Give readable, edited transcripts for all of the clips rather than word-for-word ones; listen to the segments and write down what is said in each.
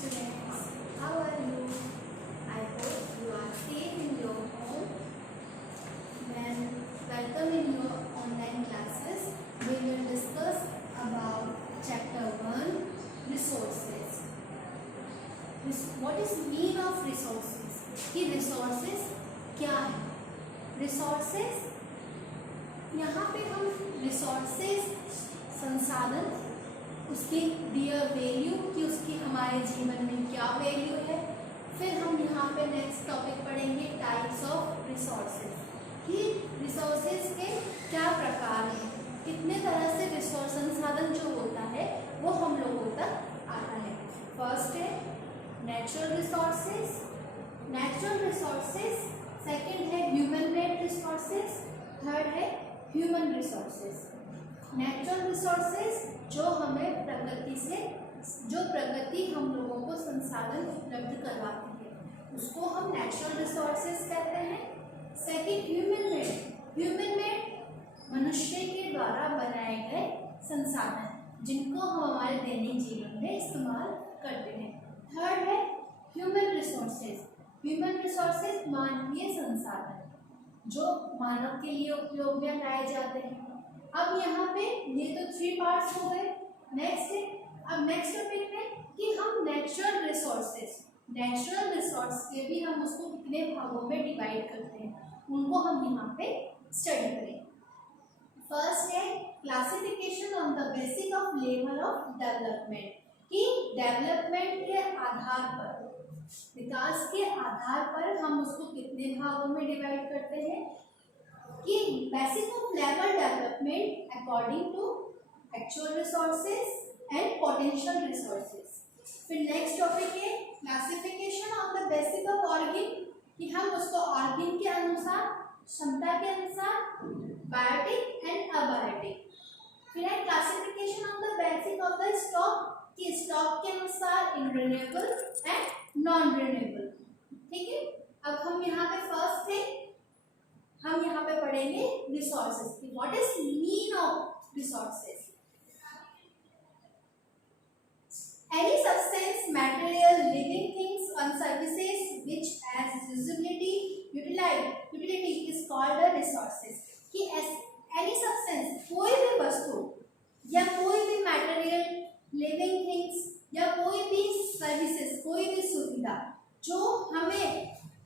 students, how are you? I hope you are safe in your home. Welcome in your online classes. We will discuss about chapter 1, resources. What is mean of resources? कि resources क्या है? Resources, यहाँ पे हम resources संसाधन, उसकी dear value कि उसकी हमारे जीवन में क्या वैल्यू है। फिर हम यहाँ पे नेक्स्ट टॉपिक पढ़ेंगे टाइप्स ऑफ रिसोर्सेज कि रिसोर्सेज के क्या प्रकार हैं, कितने तरह से रिसोर्स संसाधन जो होता है वो हम लोगों तक आता है। फर्स्ट है नेचुरल रिसोर्सेज, सेकंड है ह्यूमन मेड रिसोर्सेज, थर्ड है ह्यूमन रिसोर्सेज। नेचुरल रिसोर्सेज जो हमें प्रकृति से, जो प्रकृति हम लोगों को संसाधन उपलब्ध करवाती है उसको हम नेचुरल रिसोर्सेज कहते हैं। सेकंड ह्यूमन मेड मनुष्य के द्वारा बनाए गए संसाधन जिनको हम हमारे दैनिक जीवन में इस्तेमाल करते हैं। थर्ड है ह्यूमन रिसोर्सेज मानवीय संसाधन जो मानव के लिए उपयोग में लाए जाते हैं। अब यहाँ पे ये तो 3 पार्ट्स हो गए। नेक्स्ट टॉपिक है कि हम नेचुरल रिसोर्स के भी हम उसको कितने भागों में डिवाइड करते हैं उनको हम यहाँ पे स्टडी करेंगे। फर्स्ट है classification on the basis of level of development कि डेवलपमेंट के आधार पर, विकास के आधार पर हम उसको कितने भागों में डिवाइड करते हैं कि basis of level development according to actual resources and potential resources. फिर नेक्स्ट टॉपिक है classification on the basis of organ कि हम उसको ऑर्गन के अनुसार, क्षमता के अनुसार बायोटिक एंड अबायोटिक। फिर है classification on the basis of the stock कि स्टॉक के अनुसार इनरिन्यूएबल एंड नॉन रिन्यूएबल। ठीक है, अब हम यहाँ पे फर्स्ट थे, हम यहाँ पे पढ़ेंगे resources. What is mean of resources? Any substance, material, living things and services which has usability, utility is called a resources। कि any substance, कोई भी वस्तु या कोई भी मटेरियल, लिविंग थिंग्स या कोई भी सर्विसेज, कोई भी सुविधा जो हमें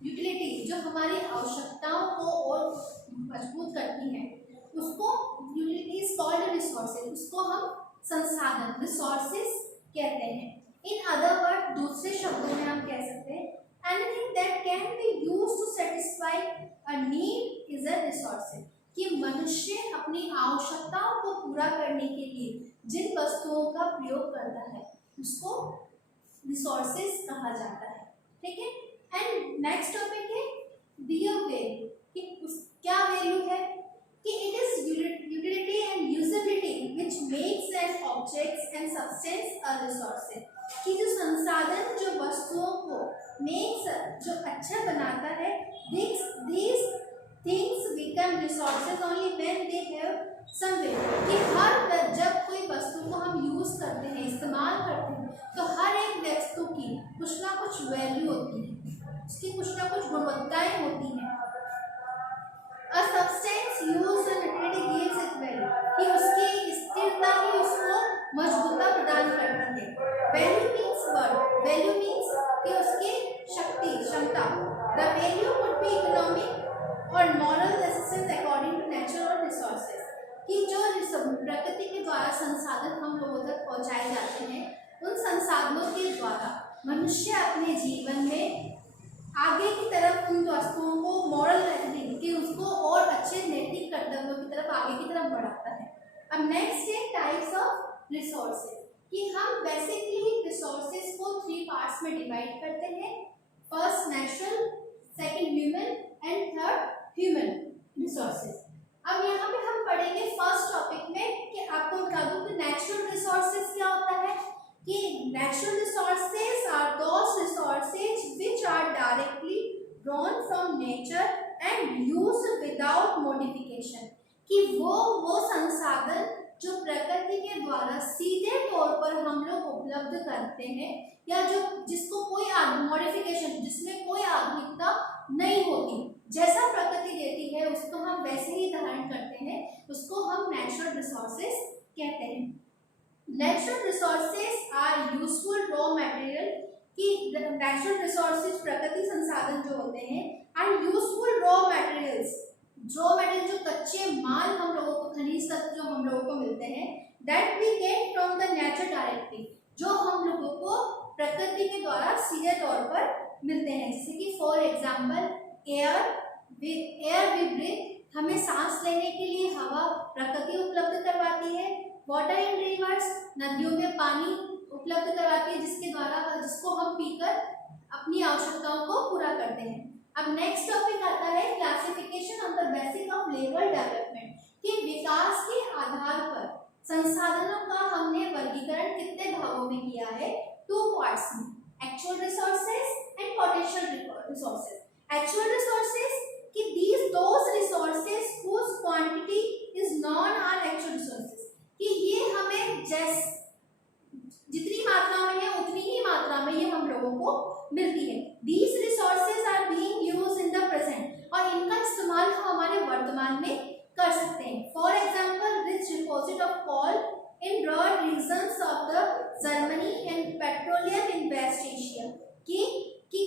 यूटिलिटी, जो हमारी आवश्यकताओं को और मजबूत करती है उसको यूटिलिटी इज कॉल्ड रिसोर्सेज, उसको हम संसाधन रिसोर्सेज कहते हैं। इन अदर वर्ड, दूसरे शब्दों में हम कह सकते हैं anything that can be used to satisfy a need is a resources कि मनुष्य अपनी आवश्यकताओं को पूरा करने के लिए जिन वस्तुओं का प्रयोग करता है उसको रिसोर्सेज कहा जाता है। ठीक है, एंड नेक्स्ट टॉपिक है रियल वैल्यू कि क्या वैल्यू है कि it is utility and usability which makes an objects and substance a resources कि जो संसाधन, जो वस्तुओं को मेक्स, जो अच्छा बनाता है, these things become resources only when they have some value कि हर जब कोई वस्तु को हम यूज करते हैं, इस्तेमाल करते हैं तो हर एक वस्तु की कुछ ना कुछ वैल्यू होती है, उसकी कुछ ना कुछ गुणवत्ताएं होती हैं। A substance used and utility gives it value कि उसकी स्थिरता ही उसको मजबूता प्रदान करती है। Value means what? Value means कि उसकी शक्ति, क्षमता। The value could be economic और moral necessities according to natural resources कि जो प्रकृति के द्वारा संसाधन हम लोगों तक पहुंचाए जाते हैं उन संसाधनों के द्वारा मनुष्य अपने जीवन में आगे की तरफ उन वस्तुओं को मॉरल नेसेसिटी कि उसको और अच्छे नैतिक कर्तव्यों की तरफ, आगे की तरफ बढ़ाता है। अब नेक्स्ट है टाइप्स ऑफ रिसोर्सेज कि हम बेसिकली रिसोर्सेज को 3 पार्ट्स में डिवाइड करते हैं। First natural, second human and third human resources. अब यहाँ पे हम पढ़ेंगे फर्स्ट टॉपिक में कि आपको बता दूं कि नेचुरल रिसोर्सेज क्या होता है कि natural resources are those resources which are directly drawn from nature and used without modification कि वो संसाधन जो प्रकृति के द्वारा सीधे तौर पर हम लोग उपलब्ध करते हैं या जो जिसको कोई मॉडिफिकेशन, जिसमें कोई आधुनिकता नहीं होती, जैसा प्रकृति देती है उसको हम वैसे ही धारण करते हैं, उसको हम नेचुरल रिसोर्सेस कहते हैं। Natural resources are useful raw material, कि नेचुरल रिसोर्सेज प्रकृति संसाधन जो होते हैं are useful raw materials, raw material जो कच्चे माल हम लोगों को, खनिज तत्व जो हम लोगों को मिलते हैं, that we get from the nature directly, जो हम लोगों को प्रकृति के द्वारा सीधे तौर पर मिलते हैं। जैसे कि for example air we breathe, हमें सांस लेने के लिए हवा प्रकृति उपलब्ध करवाती है। वाटर इन रिवर्स, नदियों में पानी उपलब्ध करवाती है, जिसको हम पीकर अपनी आवश्यकताओं को पूरा करते हैं। अब नेक्स्ट टॉपिक आता है classification on the basis of level development, कि विकास के आधार पर संसाधनों का हमने वर्गीकरण कितने भागों में किया है, 2 पार्ट्स में, actual resources and potential resources. Actual resources कि these those resources whose quantity is known are actual resources, कि ये हमें जितनी मात्रा में है उतनी ही मात्रा में ये हम लोगों को मिलती है। These resources are being used in the present, और इनका इस्तेमाल हम हमारे वर्तमान में कर सकते हैं। For example rich deposit of coal in rural regions of the Germany and petroleum in West Asia, कि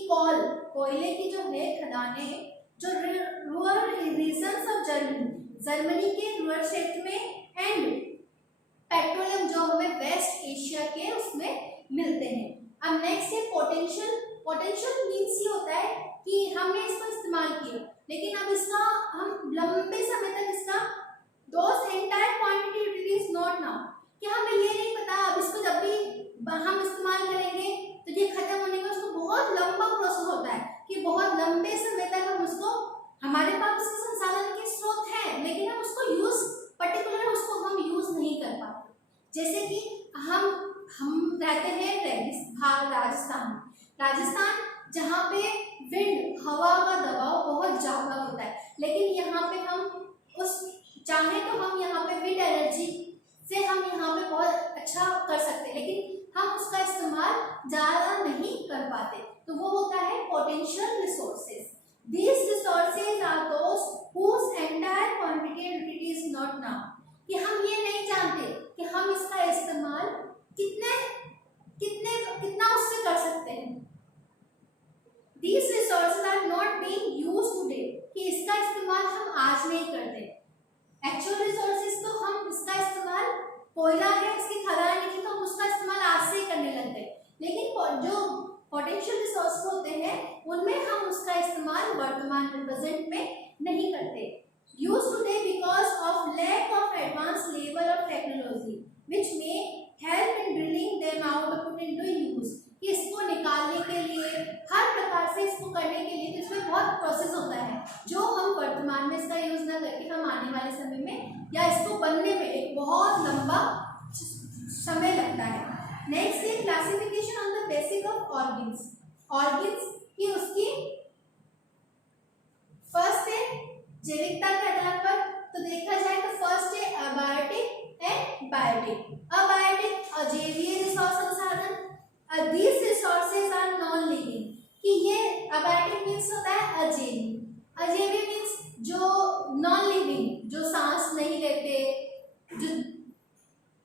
कोयले की जो है खदानें जो रूरल रीजन्स ऑफ जर्मनी के रूरल क्षेत्र में, एंड पेट्रोलियम जो हमें वेस्ट एशिया के उसमें मिलते हैं। अब नेक्स्ट है पोटेंशियल मीन्स ये होता है कि हमने इसका इस्तेमाल किया, लेकिन अब इसका हम लंबे समय तक इसका दोस्त entire quantity is not now, कि हमें ये नहीं पता अब इसको जब भी हम इस्तेमाल करेंगे तो ये खत्म होने का उसको बहुत लंबा प्रोसेस होता है, कि बहुत लंबे समय तक हम उसको, हमारे पास उसके संसाधन के स्रोत हैं लेकिन हम उसको यूज नहीं कर पाते। जैसे कि हम रहते हैं राजस्थान जहाँ पे विंड, हवा का दबाव बहुत ज्यादा होता है, लेकिन यहाँ पे हम चाहे तो हम यहाँ पे विंड एनर्जी से हम यहाँ पे बहुत अच्छा कर सकते हैं, लेकिन हम उसका इस्तेमाल ज्यादा नहीं कर पाते, तो वो होता है potential resources. These resources are those whose entire quantity is not known, कि हम ये नहीं जानते कि हम इसका इस्तेमाल कितना उससे कर सकते हैं। These resources are not being used today, कि इसका इस्तेमाल हम आज नहीं करते। एक्चुअल रिसोर्सेज तो हम इसका इस्तेमाल, कोयला है इसकी खदान निकली तो हम उसका इस्तेमाल आज से ही करने लगते हैं, लेकिन जो पोटेंशियल रिसोर्स होते हैं उनमें हम उसका इस्तेमाल वर्तमान में, प्रेजेंट में नहीं करते। Use today because of lack of advance level of technology which may help in drilling them out और पुट इनटू यूज, कि इसको निकालने के लिए, हर प्रकार से इसको करने के लिए इसमें बहुत प्रोसेस होता है, जो हम वर्तमान में इसका यूज ना करके हम आने वाले समय में, या इसको बनने में एक बहुत लंबा समय लगता है। नेक्स्ट है classification on the basis of organs की उसकी फर्स्ट है जैविकता के आधार पर, तो देखा जाए तो फर्स्ट है अबायोटिक एंड बायोटिक। अबायोटिक अजैवीय रिसोर्स संसाधन, these resources are non living, कि ये अबायोटिक मीन्स होता है अजैवी मीन्स जो नॉन लिविंग, जो सांस नहीं लेते, जो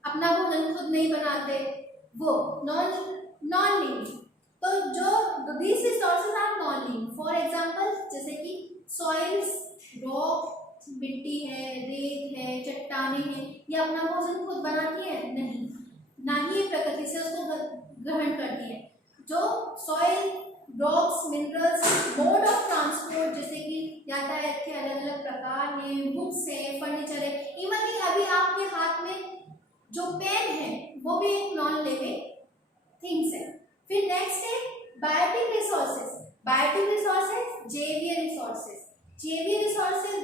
अपना भोजन खुद नहीं बनाते, वो नॉन लिविंग। तो जो these resources are non living, for example जैसे कि सॉइल्स, रॉक, मिट्टी है, रेत है, चट्टानें हैं, ये अपना भोजन खुद बनाती है नहीं, ना ही प्रकृति से उसको ग्रहण करती है। जो soil, rocks, minerals, mode of transport जैसे कि यातायात के अलग अलग प्रकार हैं, बुक्स है, फर्नीचर है, इवन कि अभी आपके हाथ में जो पेन है वो भी एक नॉन लिविंग थिंग्स है। फिर नेक्स्ट है बायोटिक रिसोर्सेज। बायोटिक रिसोर्सेज जैवीय resources,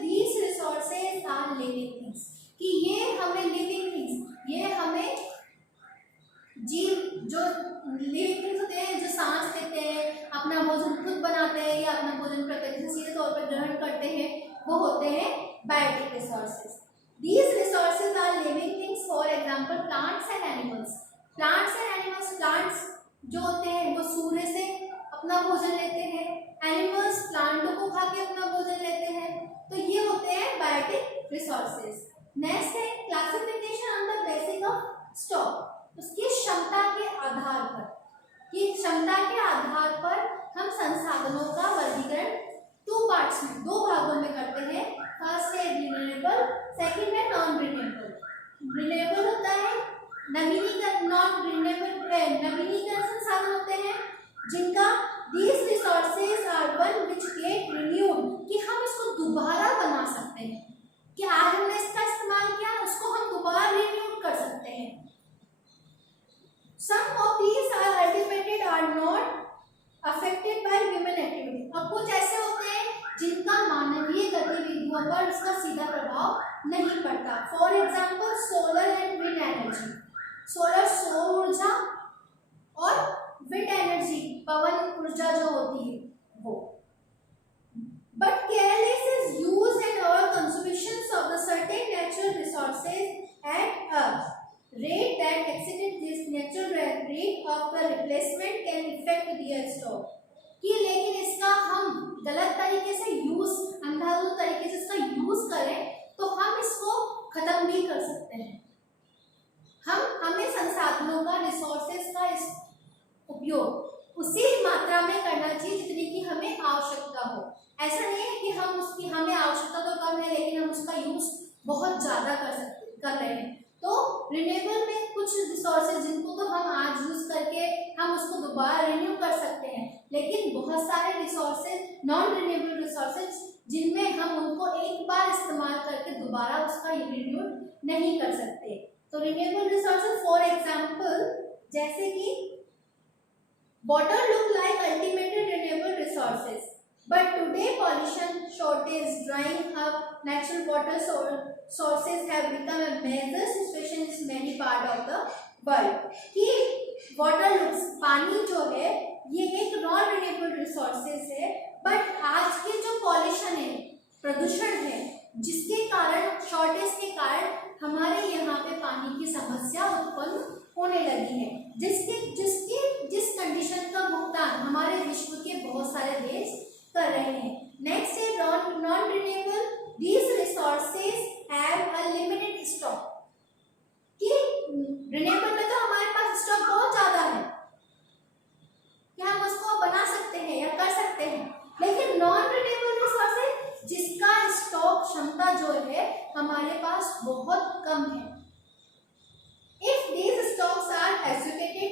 these resources are living things, कि ये हमें लिविंग थिंग्स, ये हमें जीव, जो लिविंग थिंग्स होते हैं, जो सांस लेते हैं, अपना भोजन खुद बनाते हैं या अपना भोजन प्रकृति से सीधे तौर पर ग्रहण करते हैं, वो होते हैं biotic resources. These resources are living things, for example plants and animals। Plants and animals, अपना भोजन लेते हैं, एनिमल्स प्लांटों को खा के अपना भोजन लेते हैं, तो ये होते हैं बायोटिक रिसोर्सेज। नेक्स्ट है classification on the basis of stock. उसकी क्षमता के आधार पर, कि क्षमता के आधार पर हम संसाधनों का वर्गीकरण टू पार्ट्स में, दो भागों में करते हैं। फर्स्ट है रिन्यूएबल, सेकंड है नॉन रिन्यूएबल। रिन्यूएबल होता है नवीनीकरण, नॉन रिन्यूएबल नवीनीकरण संसाधन होते हैं जिनका these resources are one which get renewed, कि हम इसको दोबारा बना सकते हैं, कि आज हमने इसका इस्तेमाल किया उसको हम दोबारा रिन्यू कर सकते हैं। Some of these are ultimated are not affected by human activity। अब कुछ ऐसे होते हैं जिनका मानवीय गतिविधियों पर उसका सीधा प्रभाव नहीं पड़ता। For example solar and wind energy. Solar सौर ऊर्जा और विंड एनर्जी पवन ऊर्जा जो होती है वो। But careless use and or consumption of the certain natural resources at a rate that exceeds this natural rate of the replacement can affect their stock। कि लेकिन इसका हम गलत तरीके से यूज, अंधाधुंध तरीके से इसका यूज करें तो हम इसको खत्म भी कर सकते हैं। हमें संसाधनों का, रिसोर्सेज का इस उपयोग उसी मात्रा में करना चाहिए जितनी की हमें आवश्यकता हो। ऐसा नहीं है कि हम उसकी, हमें आवश्यकता तो कम है लेकिन हम उसका यूज बहुत ज्यादा कर रहे हैं। तो रिन्यूएबल में कुछ रिसोर्सेज जिनको तो हम आज यूज करके हम उसको दोबारा रिन्यू कर सकते हैं, लेकिन बहुत सारे रिसोर्सेज नॉन रिन्यूएबल रिसोर्सेज जिनमें हम उनको एक बार इस्तेमाल करके दोबारा उसका रिन्यू नहीं कर सकते। तो रिन्यूएबल रिसोर्सेज फॉर एग्जांपल जैसे कि water look like ultimately renewable resources, but today pollution, shortage, drying up natural water sources have become a major situation in many part of the world। कि water looks, पानी जो है ये एक non renewable resources है, but आज के जो पॉल्यूशन है, प्रदूषण है, जिसके कारण, शॉर्टेज के कारण हमारे यहाँ पे पानी की समस्या उत्पन्न होने लगी है, जिस कंडीशन का भुगतान हमारे विश्व के बहुत सारे देश कर रहे हैं। नेक्स्ट है non renewable, these resources have a limited stock. कि रिन्यूएबल में तो हमारे पास स्टॉक बहुत ज्यादा है कि हम उसको बना सकते हैं या कर सकते हैं, लेकिन नॉन रिन्यूएबल रिसोर्सेज जिसका स्टॉक क्षमता जो है हमारे पास बहुत कम है। If these stocks are exhausted,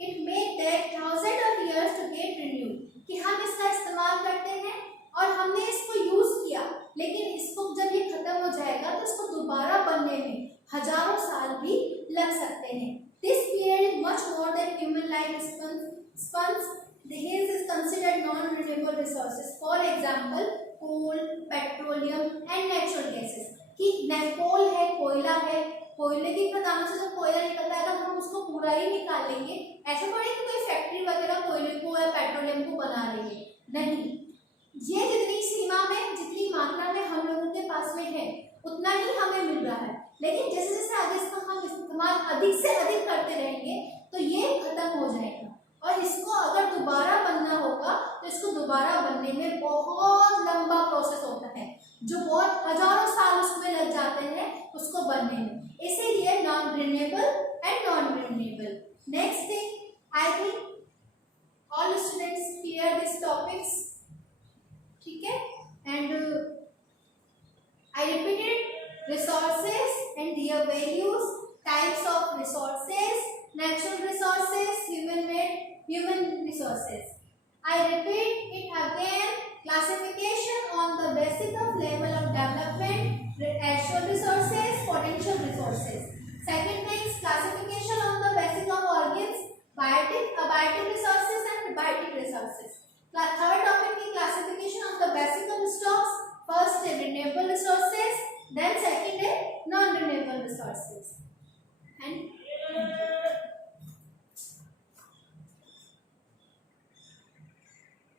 it may take thousands of years to get renewed। कि हम इसका इस्तेमाल करते हैं और हमने इसको यूज किया, लेकिन इसको जब ये खत्म हो जाएगा तो इसको दोबारा बनने में हजारों साल भी लग सकते हैं। This period is much more than human life spans। This is considered non-renewable resources। For example, coal, petroleum and natural gases। कि कोल है, कोयला है, कोयले की खदानों से जब कोयला निकलता है तो हम उसको पूरा ही निकाल लेंगे। ऐसा थोड़ी कि कोई फैक्ट्री वगैरह कोयले को या पेट्रोलियम को बना लेंगे, नहीं। ये जितनी सीमा में, जितनी मात्रा में हम लोगों के पास में है उतना ही हमें मिल रहा है, लेकिन जैसे जैसे आगे इसका हम इस्तेमाल अधिक से अधिक करते रहेंगे तो ये खत्म हो जाएगा, और इसको अगर दोबारा बनना होगा तो इसको दोबारा बनने में बहुत लंबा प्रोसेस होता है, जो बहुत हजारों साल उसमें लग जाते हैं उसको बनने में। इसीलिए non renewable and non renewable. Next thing, I think all students clear this topics, ठीक है। And I repeated resources and there values, types of resources, natural resources, human made, human resources। I repeat it again, classification on the basis of level of development, actual resources, potential resources। Second thing is classification on the basis of organs, abiotic resources and biotic resources। Third topic is classification on the basis of stocks, first renewable resources, then second is non-renewable resources। And